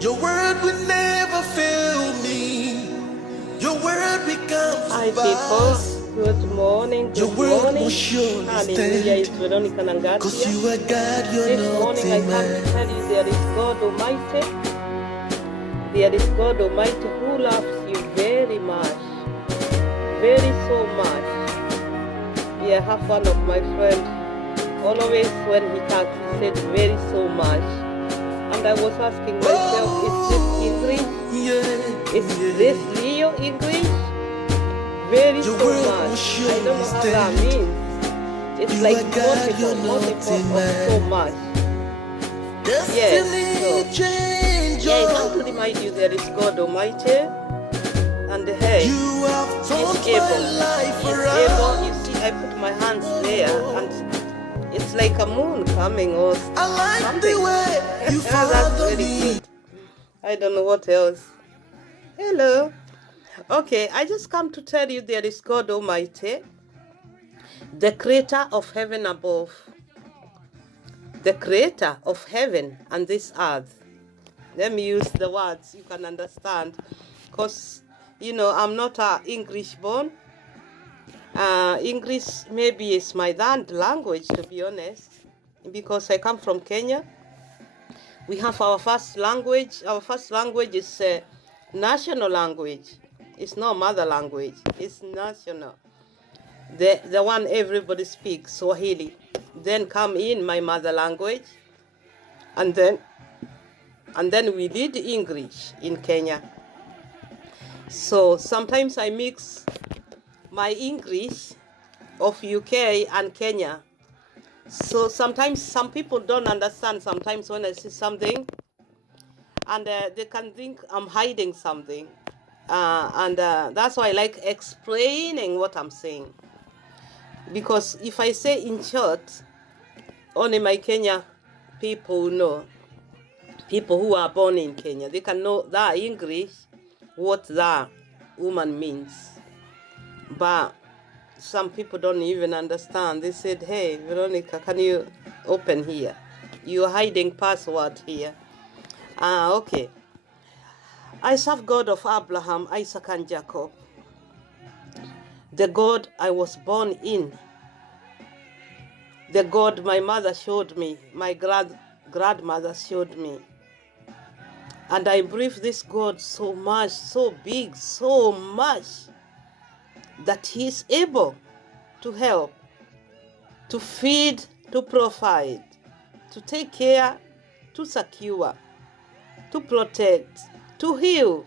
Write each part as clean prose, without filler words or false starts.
Your word will never fail me. Your word becomes Hi vast. people, good morning, Your good word morning. will surely Hallelujah, it's stand. Veronica Cause Nangatia. you are God, you're This not morning a I come to man. tell you there is God Almighty. There is God Almighty who loves you very much, very so much. Yeah, I have one of my friends, always when he talks, he said very so much. And I was asking myself, is this English? Yeah, Is this real English? Very your so word will much. I surely don't know how that stand. means. It's You like are God, you're multiple not a of so man. much. Yes, Destiny so changer. yeah, I come to remind you there is God Almighty, and hey, You have He's turned my able. life He's able. You around. see, I put my hands there, and it's like a moon coming or I like something. the way you That's father very me. good. I don't know what else. Hello. Okay, I just come to tell you there is God Almighty, the creator of heaven above, the creator of heaven and this earth. Let me use the words you can understand, because I'm not English born. English maybe is my third language, to be honest, because I come from Kenya. We have our first language. Our first language is national language. It's not mother language. It's national. The one everybody speaks, Swahili. Then come in my mother language, and then we did English in Kenya. So sometimes I mix my English of UK and Kenya. So sometimes some people don't understand sometimes when I say something, and they can think I'm hiding something. And that's why I like explaining what I'm saying. Because if I say in short, only my Kenya people know. People who are born in Kenya, they can know that English, what that woman means. But some people don't even understand. They said, hey, Veronica, can you open here? You're hiding password here. Okay. I serve God of Abraham, Isaac, and Jacob. The God I was born in. The God my mother showed me, my grandmother showed me. And I believe this God so much, so big, so much, that He is able to help, to feed, to provide, to take care, to secure, to protect, to heal.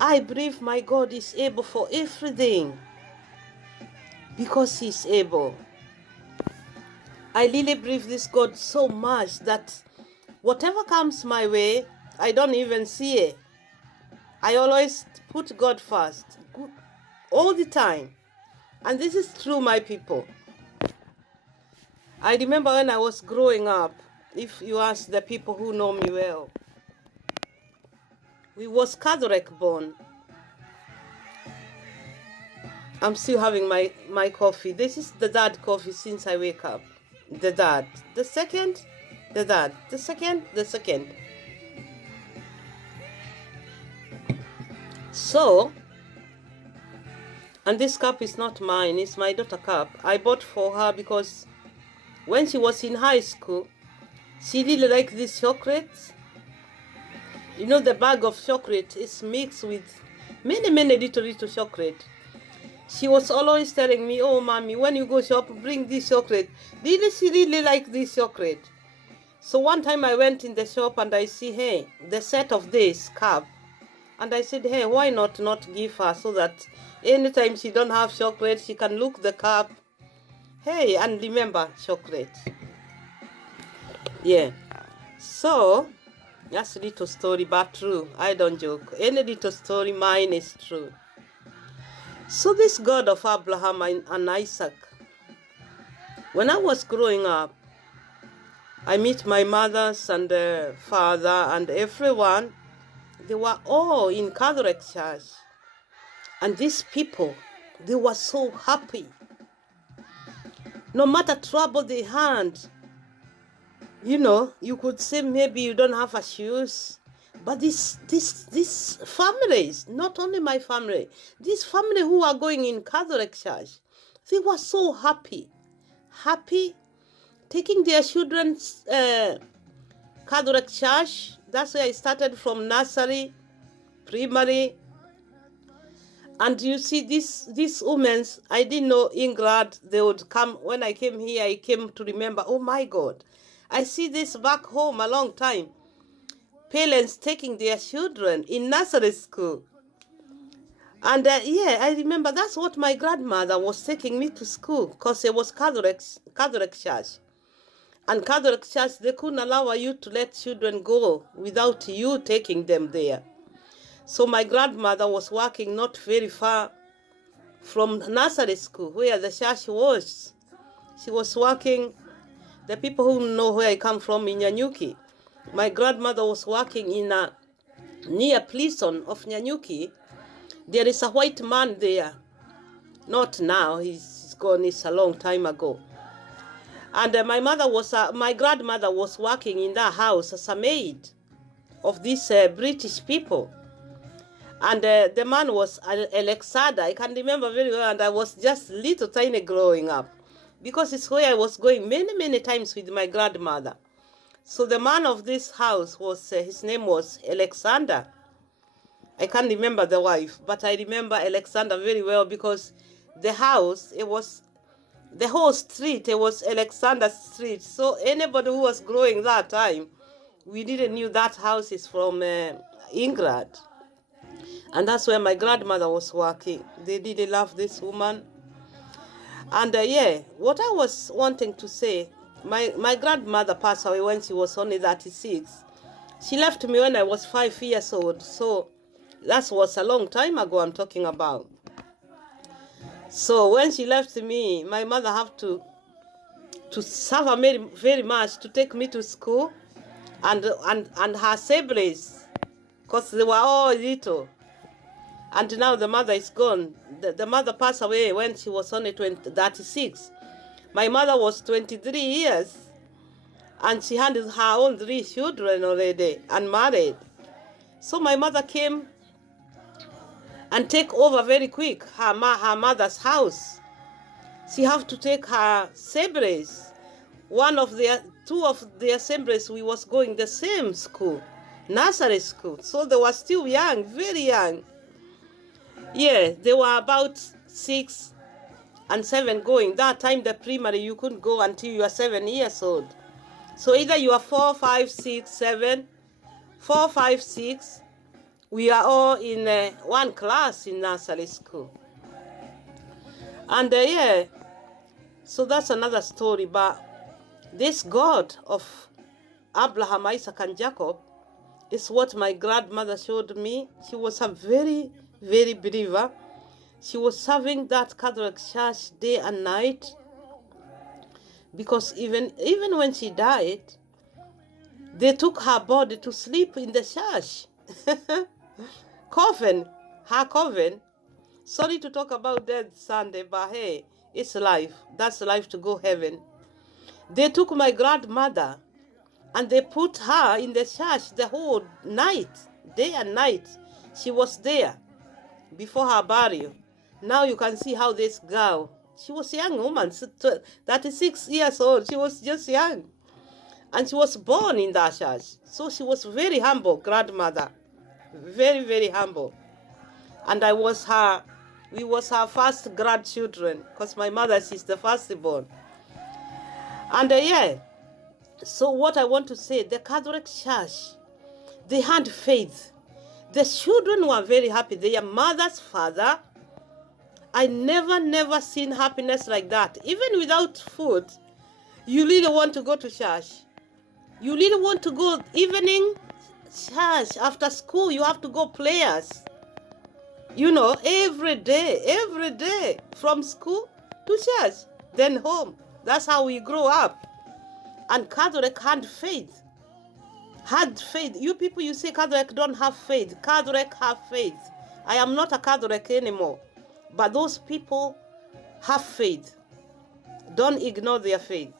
I believe my God is able for everything, because He's able. I really believe this God so much that whatever comes my way, I don't even see it. I always put God first, all the time. And this is true, my people. I remember when I was growing up, if you ask the people who know me well, we was Catholic born. I'm still having my coffee. This is the third coffee since I wake up. The third. The second, the third. The second, the second. So, and this cup is not mine, it's my daughter's cup. I bought for her because when she was in high school, she really liked these chocolates. You know, the bag of chocolate is mixed with many little chocolate. She was always telling me, oh, mommy, when you go shop, bring this chocolate. She really like this chocolate. So one time I went in the shop and I see, hey, the set of this cup. And I said, hey, why not give her, so that anytime she don't have chocolate, she can look the cup. Hey, and remember chocolate. Yeah. So, that's a little story, but true. I don't joke. Any little story, mine is true. So this God of Abraham and Isaac, when I was growing up, I meet my mothers and father and everyone. They were all in Catholic church. And these people, they were so happy. No matter trouble they had, You could say maybe you don't have a shoes, but this families, not only my family, this family who are going in Catholic church, they were so happy, taking their children's Catholic church. That's where I started from nursery, primary. And you see, these women, I didn't know England, they would come. When I came here, I came to remember, oh my God, I see this back home a long time. Parents taking their children in nursery school. And I remember that's what my grandmother was taking me to school, because it was Catholic church. And Catholic church, they couldn't allow you to let children go without you taking them there. So my grandmother was working not very far from nursery school where the church was. She was working, the people who know where I come from in Nyanyuki, my grandmother was working in a near prison of Nyanyuki. There is a white man there. Not now, he's gone, it's a long time ago. And my grandmother was working in that house as a maid of these British people. And the man was Alexander. I can remember very well, and I was just little tiny growing up, because it's where I was going many times with my grandmother. So the man of this house was, his name was Alexander. I can't remember the wife, but I remember Alexander very well, because the house, it was, the whole street, it was Alexander Street. So anybody who was growing that time, we didn't knew that house is from England. And that's where my grandmother was working. They really love this woman. And what I was wanting to say, my grandmother passed away when she was only 36. She left me when I was 5 years old. So that was a long time ago I'm talking about. So when she left me, my mother had to suffer very, very much to take me to school, and her siblings, because they were all little. And now the mother is gone. The mother passed away when she was only 36. My mother was 23 years, and she had her own 3 children already and married. So my mother came and take over very quick her mother's house. She have to take her siblings. Two of their siblings, we was going the same school, nursery school. So they were still young, very young. Yeah, they were about 6 and 7 going. That time, the primary, you couldn't go until you are 7 years old. So either you are 4, 5, 6, 7, 4, 5, 6. We are all in one class in nursery school. And so that's another story. But this God of Abraham, Isaac, and Jacob is what my grandmother showed me. She was a very, very believer. She was serving that Catholic church day and night, because even when she died, they took her body to sleep in the church. Her coffin. Sorry to talk about that Sunday, but hey, it's life. That's life, to go heaven. They took my grandmother and they put her in the church the whole night, day and night. She was there before her burial. Now you can see how this girl, she was a young woman, 36 years old. She was just young. And she was born in that church. So she was very humble grandmother. Very, very humble. And we was her first grandchildren, because my mother, she's the firstborn. And so what I want to say, the Catholic Church, they had faith. The children were very happy. Their mother's father, I never seen happiness like that. Even without food, you really want to go to church. You really want to go evening church. After school, you have to go prayers. Every day, from school to church, then home. That's how we grow up. And Catholic had faith. You people, you say Catholic don't have faith. Catholic have faith. I am not a Catholic anymore. But those people have faith. Don't ignore their faith.